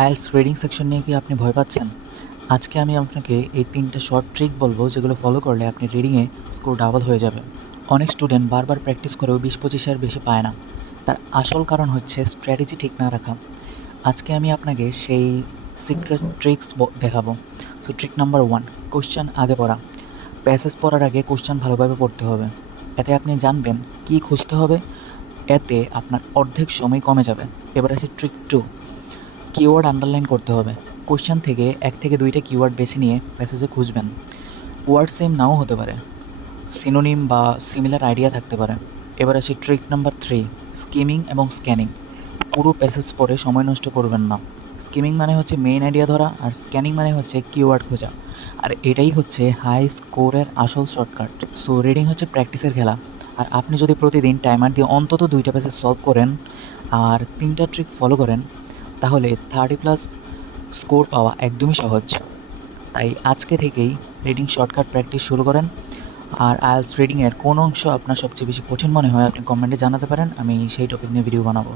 IELTS reading section নিয়ে কি আপনি ভয় পাচ্ছেন? আজকে আমি আপনাকে এই ৩টা শর্ট ট্রিক বলবো, যেগুলো ফলো করলে আপনি রিডিংয়ে স্কোর ডাবল হয়ে যাবে। অনেক স্টুডেন্ট বারবার প্র্যাকটিস করেও ২০-২৫ বেশি পায় না। তার আসল কারণ হচ্ছে স্ট্র্যাটেজি ঠিক না রাখা। আজকে আমি আপনাকে সেই সিক্রেট ট্রিক্স দেখাবো। সো ট্রিক নাম্বার 1, কোশ্চেন আগে পড়া। প্যাসেজ পড়ার আগে কোশ্চেন ভালোভাবে পড়তে হবে। এতে আপনি জানবেন কী খুঁজতে হবে, এতে আপনার অর্ধেক সময় কমে যাবে। এবার আছে ট্রিক 2, কিওয়ার্ড আন্ডারলাইন করতে হবে। কোশ্চেন থেকে ১ থেকে ২টা কিওয়ার্ড বেছে নিয়ে প্যাসেজে খুঁজবেন। ওয়ার্ড সেম নাও হতে পারে, সিনোনিম বা সিমিলার আইডিয়া থাকতে পারে। এবার আসি ট্রিক নাম্বার 3, স্কিমিং এবং স্ক্যানিং। পুরো প্যাসেজ পড়ে সময় নষ্ট করবেন না। স্কিমিং মানে হচ্ছে মেইন আইডিয়া ধরা, আর স্ক্যানিং মানে হচ্ছে কিওয়ার্ড খোঁজা। আর এটাই হচ্ছে হাই স্কোরের আসল শর্টকাট। সো রিডিং হচ্ছে প্র্যাকটিসের খেলা। আর আপনি যদি প্রতিদিন টাইমার দিয়ে অন্তত 2টা প্যাসেজ সলভ করেন আর 3টা ট্রিক ফলো করেন, তাহলে 30+ স্কোর পাওয়া একদমই সহজ। তাই আজকে থেকেই রিডিং শর্টকাট প্র্যাকটিস শুরু করেন। আর আইএলটিএস রিডিংয়ের কোন অংশ আপনার সবচেয়ে বেশি কঠিন মনে হয় আপনি কমেন্টে জানাতে পারেন, আমি সেই টপিক নিয়ে ভিডিও বানাবো।